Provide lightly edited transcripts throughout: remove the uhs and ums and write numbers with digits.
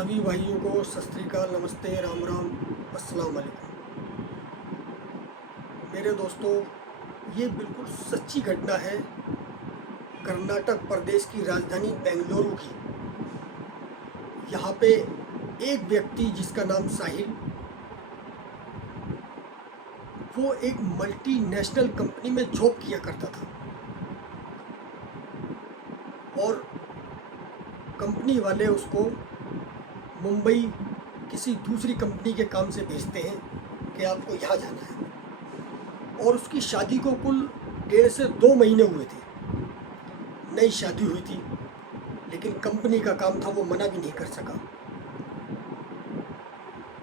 सभी भाइयों को सत श्री अकाल, नमस्ते, राम राम, अस्सलाम वालेकुम। मेरे दोस्तों, ये बिल्कुल सच्ची घटना है कर्नाटक प्रदेश की राजधानी बेंगलुरु की। यहाँ पे एक व्यक्ति जिसका नाम साहिल, वो एक मल्टीनेशनल कंपनी में जॉब किया करता था और कंपनी वाले उसको मुंबई किसी दूसरी कंपनी के काम से भेजते हैं कि आपको यहाँ जाना है। और उसकी शादी को कुल 1.5 से 2 महीने हुए थे, नई शादी हुई थी, लेकिन कंपनी का काम था, वो मना भी नहीं कर सका।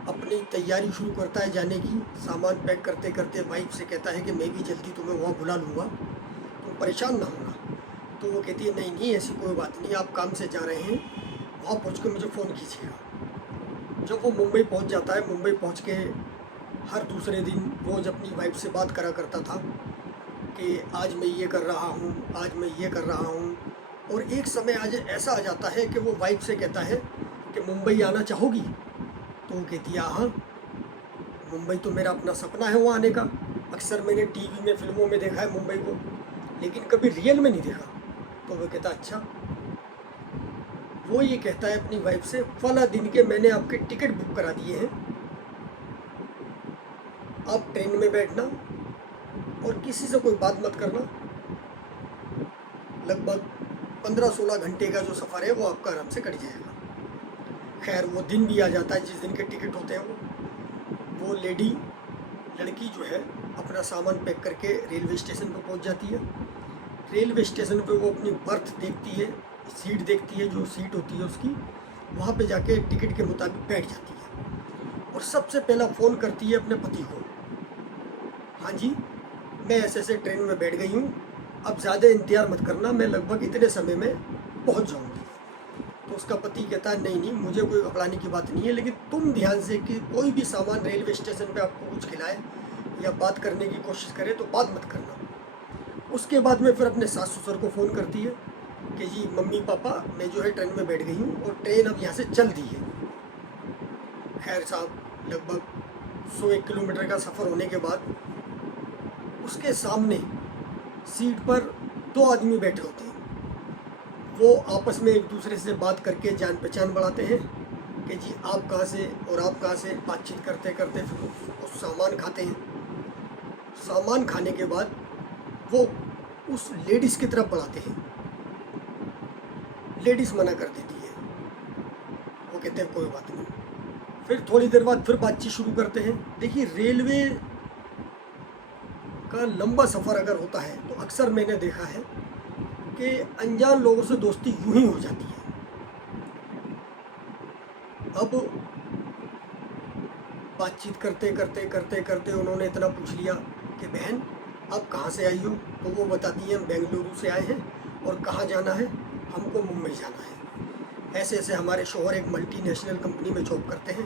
अपनी तैयारी शुरू करता है जाने की, सामान पैक करते करते वाइफ से कहता है कि मैं भी जल्दी तुम्हें वहाँ बुला लूँगा, तुम परेशान ना होना। तो वो कहती है नहीं नहीं, ऐसी कोई बात नहीं, आप काम से जा रहे हैं, वहाँ पहुँच के मुझे फ़ोन कीजिएगा। जब वो मुंबई पहुँच जाता है, मुंबई पहुँच के हर दूसरे दिन रोज़ अपनी वाइफ से बात करा करता था कि आज मैं ये कर रहा हूँ, आज मैं ये कर रहा हूँ। और एक समय आज ऐसा आ जाता है कि वो वाइफ से कहता है कि मुंबई आना चाहोगी? तो वो कहती है हाँ, मुंबई तो मेरा अपना सपना है वहाँ आने का। अक्सर मैंने टीवी में, फिल्मों में देखा है मुंबई को, लेकिन कभी रियल में नहीं देखा। तो वो कहता अच्छा। वो ये कहता है अपनी वाइफ से, फला दिन के मैंने आपके टिकट बुक करा दिए हैं, आप ट्रेन में बैठना और किसी से कोई बात मत करना। लगभग 15-16 घंटे का जो सफ़र है वो आपका आराम से कट जाएगा। खैर वो दिन भी आ जाता है जिस दिन के टिकट होते हैं। वो लड़की जो है अपना सामान पैक करके रेलवे स्टेशन पर पहुंच जाती है। रेलवे स्टेशन पे वो अपनी बर्थ देखती है, सीट देखती है, जो सीट होती है उसकी, वहाँ पे जाके टिकट के मुताबिक बैठ जाती है और सबसे पहला फ़ोन करती है अपने पति को। हाँ जी, मैं ऐसे ऐसे ट्रेन में बैठ गई हूँ, अब ज़्यादा इंतज़ार मत करना, मैं लगभग इतने समय में पहुँच जाऊँगी। तो उसका पति कहता है नहीं नहीं, मुझे कोई घबराने की बात नहीं है, लेकिन तुम ध्यान से कि कोई भी सामान रेलवे स्टेशन पे आपको कुछ खिलाए या बात करने की कोशिश करे तो बात मत करना। उसके बाद में फिर अपने सास ससुर को फ़ोन करती है कि जी मम्मी पापा, मैं जो है ट्रेन में बैठ गई हूँ और ट्रेन अब यहाँ से चल दी है। खैर साहब, लगभग 101 किलोमीटर का सफ़र होने के बाद उसके सामने सीट पर 2 आदमी बैठे होते हैं। वो आपस में एक दूसरे से बात करके जान पहचान बढ़ाते हैं कि जी आप कहाँ से और आप कहाँ से, बातचीत करते करते फिर वो सामान खाते हैं। सामान खाने के बाद वो उस लेडीज़ की तरफ बढ़ाते हैं। लेडीज़ मना कर देती है, वो कहते हैं कोई बात नहीं। फिर थोड़ी देर बाद फिर बातचीत शुरू करते हैं। देखिए, रेलवे का लंबा सफ़र अगर होता है तो अक्सर मैंने देखा है कि अनजान लोगों से दोस्ती यूं ही हो जाती है। अब बातचीत करते करते करते करते उन्होंने इतना पूछ लिया कि बहन आप कहाँ से आई हो? तो वो बताती है हम बेंगलुरु से आए हैं और कहाँ जाना है, हमको मुंबई जाना है। ऐसे ऐसे हमारे शौहर एक मल्टीनेशनल कंपनी में जॉब करते हैं।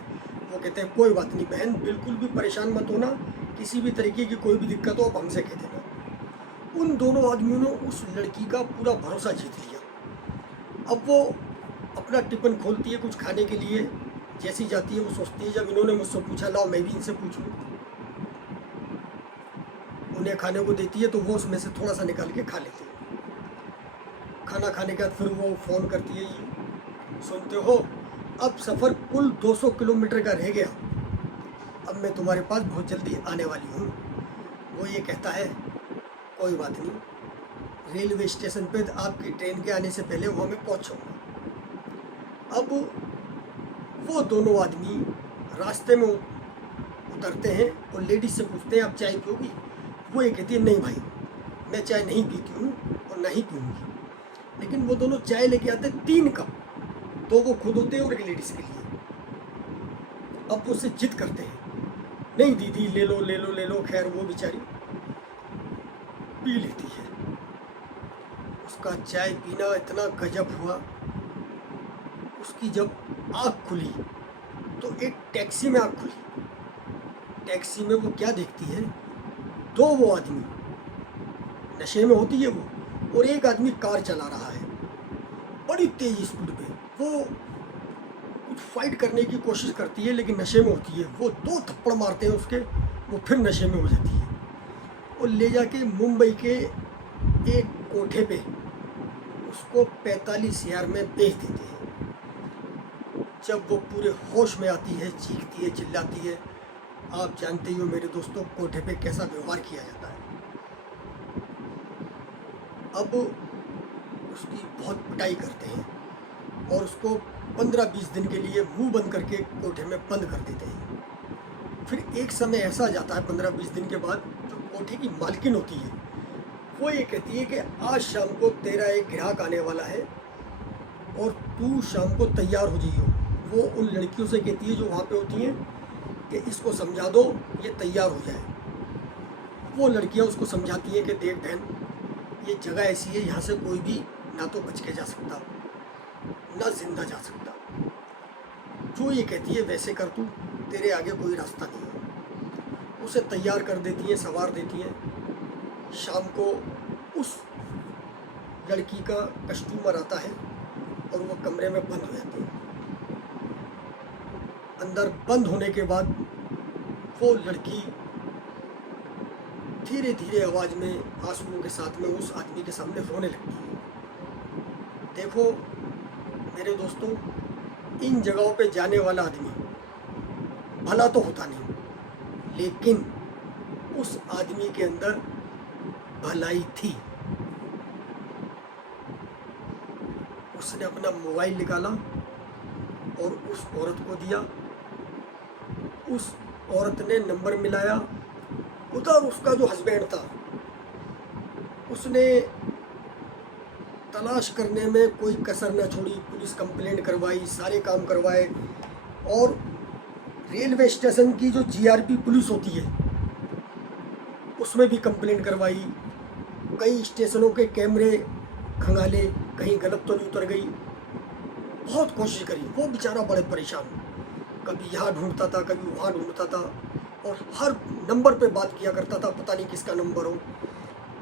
वो कहते हैं कोई बात नहीं बहन, बिल्कुल भी परेशान मत होना, किसी भी तरीके की कोई भी दिक्कत हो आप हमसे कह देना। उन दोनों आदमियों ने उस लड़की का पूरा भरोसा जीत लिया। अब वो अपना टिफ़िन खोलती है कुछ खाने के लिए, जैसी जाती है वो सोचती है जब इन्होंने मुझसे पूछा लाओ मैं भी इनसे पूछ लूँ। उन्हें खाने को देती है तो वो उसमें से थोड़ा सा निकाल के खा लेते हैं। खाना खाने के बाद फिर वो फ़ोन करती है, ये सुनते हो, अब सफ़र कुल 200 किलोमीटर का रह गया, अब मैं तुम्हारे पास बहुत जल्दी आने वाली हूँ। वो ये कहता है कोई बात नहीं, रेलवे स्टेशन पे आपकी ट्रेन के आने से पहले वहाँ मैं पहुँचूँगा। अब वो दोनों आदमी रास्ते में उतरते हैं और लेडीज़ से पूछते हैं आप चाय पियोगी? वो ये कहती है नहीं भाई, मैं चाय नहीं पीती हूँ और ना ही पीऊँगी। लेकिन वो दोनों चाय लेके आते 3 कप, तो वो खुद होते हैं और एक लेडीज़ के लिए। अब वो उससे जिद करते हैं, नहीं दीदी ले लो ले लो ले लो। खैर वो बेचारी पी लेती है। उसका चाय पीना इतना गजब हुआ, उसकी जब आँख खुली तो एक टैक्सी में आँख खुली। टैक्सी में वो क्या देखती है, 2 वो आदमी, नशे में होती है वो, और एक आदमी कार चला रहा है बड़ी तेज स्पीड पे। वो कुछ फाइट करने की कोशिश करती है लेकिन नशे में होती है। वो 2 थप्पड़ मारते हैं उसके, वो फिर नशे में हो जाती है और ले जाके मुंबई के एक कोठे पे उसको 45,000 में बेच देते हैं। जब वो पूरे होश में आती है, चीखती है, चिल्लाती है, आप जानते ही हो मेरे दोस्तों कोठे पे कैसा व्यवहार किया जाता है। अब उसकी बहुत पिटाई करते हैं और उसको 15-20 दिन के लिए मुंह बंद करके कोठे में बंद कर देते हैं। फिर एक समय ऐसा आ जाता है 15-20 दिन के बाद, जो कोठे की मालकिन होती है वो ये कहती है कि आज शाम को तेरा एक ग्राहक आने वाला है और तू शाम को तैयार हो जाइयो। वो उन लड़कियों से कहती है जो वहाँ पे होती हैं कि इसको समझा दो, ये तैयार हो जाए। वो लड़कियाँ उसको समझाती हैं कि देख बहन, ये जगह ऐसी है, यहाँ से कोई भी ना तो बच के जा सकता ना जिंदा जा सकता। जो ये कहती है वैसे कर तू, तेरे आगे कोई रास्ता नहीं है। उसे तैयार कर देती हैं, सवार देती हैं। शाम को उस लड़की का कस्टमर आता है और वो कमरे में बंद हो जाती है। अंदर बंद होने के बाद वो लड़की धीरे धीरे आवाज़ में, आंसुओं के साथ में उस आदमी के सामने रोने लगती है। देखो मेरे दोस्तों, इन जगहों पे जाने वाला आदमी भला तो होता नहीं, लेकिन उस आदमी के अंदर भलाई थी। उसने अपना मोबाइल निकाला और उस औरत को दिया। उस औरत ने नंबर मिलाया। उधर उसका जो हस्बैंड था उसने तलाश करने में कोई कसर न छोड़ी, पुलिस कंप्लेंट करवाई, सारे काम करवाए और रेलवे स्टेशन की जो जीआरपी पुलिस होती है उसमें भी कंप्लेंट करवाई। कई स्टेशनों के कैमरे खंगाले, कहीं गलत तो नहीं उतर गई। बहुत कोशिश करी। वो बेचारा बड़े परेशान, कभी यहाँ ढूंढता था, कभी वहाँ ढूंढता था और हर नंबर पे बात किया करता था, पता नहीं किसका नंबर हो।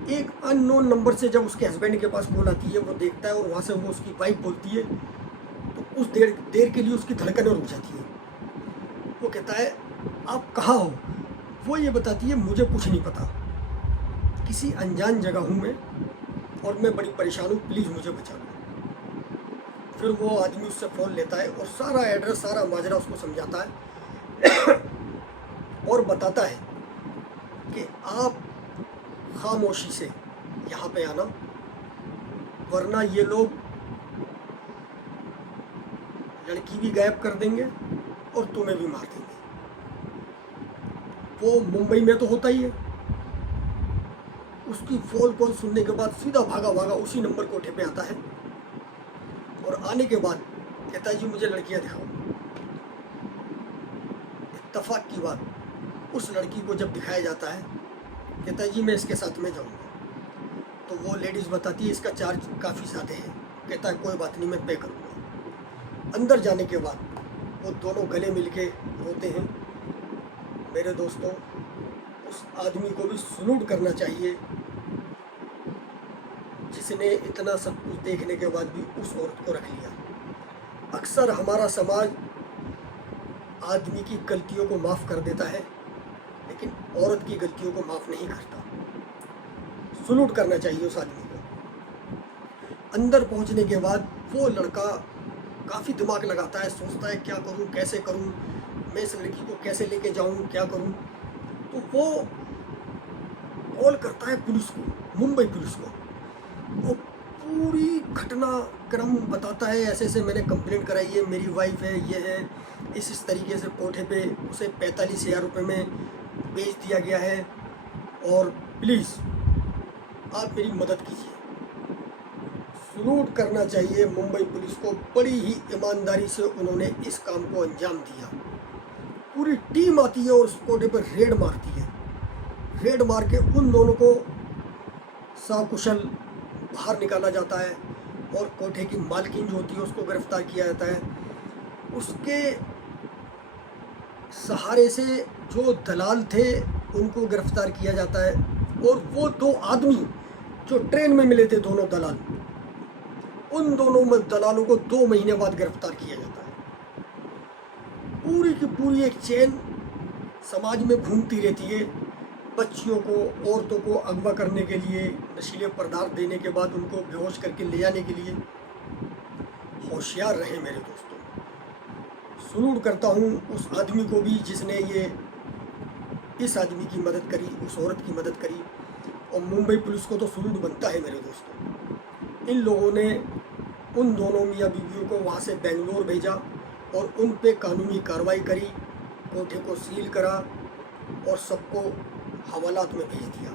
एक अननोन नंबर से जब उसके हस्बैंड के पास कॉल आती है, वो देखता है और वहाँ से वो उसकी वाइफ बोलती है, तो उस देर के लिए उसकी धड़कनें रुक जाती है। वो कहता है आप कहाँ हो? वो ये बताती है मुझे कुछ नहीं पता, किसी अनजान जगह हूँ मैं और मैं बड़ी परेशान हूँ, प्लीज़ मुझे बचा लो। फिर वो आदमी उससे फ़ोन लेता है और सारा एड्रेस, सारा माजरा उसको समझाता है और बताता है कि आप खामोशी से यहाँ पे आना, वरना ये लोग लड़की भी गायब कर देंगे और तुम्हें भी मार देंगे। वो मुंबई में तो होता ही है। उसकी फोन कॉल सुनने के बाद सीधा भागा भागा उसी नंबर कोठे पे आता है और आने के बाद कहता है जी मुझे लड़कियां दिखाओ। इत्तेफाक की बात, उस लड़की को जब दिखाया जाता है कहता है जी मैं इसके साथ में जाऊंगा। तो वो लेडीज़ बताती है इसका चार्ज काफ़ी ज़्यादा है। कहता है कोई बात नहीं, मैं पे करूँगा। अंदर जाने के बाद वो दोनों गले मिल के रोते हैं। मेरे दोस्तों, उस आदमी को भी सलूट करना चाहिए जिसने इतना सब कुछ देखने के बाद भी उस औरत को रख लिया। अक्सर हमारा समाज आदमी की गलतियों को माफ़ कर देता है, लेकिन औरत की गलतियों को माफ़ नहीं करता। सलूट करना चाहिए उस आदमी को। अंदर पहुंचने के बाद वो लड़का काफ़ी दिमाग लगाता है, सोचता है क्या करूं, कैसे करूं, मैं इस लड़की को कैसे लेके जाऊं, क्या करूं। तो वो कॉल करता है पुलिस को, मुंबई पुलिस को। वो पूरी घटनाक्रम बताता है, ऐसे ऐसे मैंने कंप्लेंट कराई है, मेरी वाइफ है, ये है, इस तरीके से कोठे पे उसे 45,000 रुपये में बेच दिया गया है और प्लीज़ आप मेरी मदद कीजिए। सलूट करना चाहिए मुंबई पुलिस को, बड़ी ही ईमानदारी से उन्होंने इस काम को अंजाम दिया। पूरी टीम आती है और उस कोठे पर रेड मारती है। रेड मार के उन दोनों को सकुशल बाहर निकाला जाता है और कोठे की मालकिन जो होती है उसको गिरफ्तार किया जाता है। उसके सहारे से जो दलाल थे उनको गिरफ्तार किया जाता है और वो 2 आदमी जो ट्रेन में मिले थे, दोनों दलाल, उन दोनों दलालों को 2 महीने बाद गिरफ्तार किया जाता है। पूरी की पूरी एक चेन समाज में घूमती रहती है। बच्चियों को, औरतों को अगवा करने के लिए, नशीले पदार्थ देने के बाद उनको बेहोश करके ले जाने के लिए। होशियार रहे मेरे दोस्तों। सलूट करता हूँ उस आदमी को भी जिसने ये इस आदमी की मदद करी, उस औरत की मदद करी। और मुंबई पुलिस को तो सलूट बनता है मेरे दोस्तों। इन लोगों ने उन दोनों मियाँ बीवियों को वहाँ से बेंगलोर भेजा और उन पे कानूनी कार्रवाई करी, कोठे को सील करा और सबको हवालात में भेज दिया।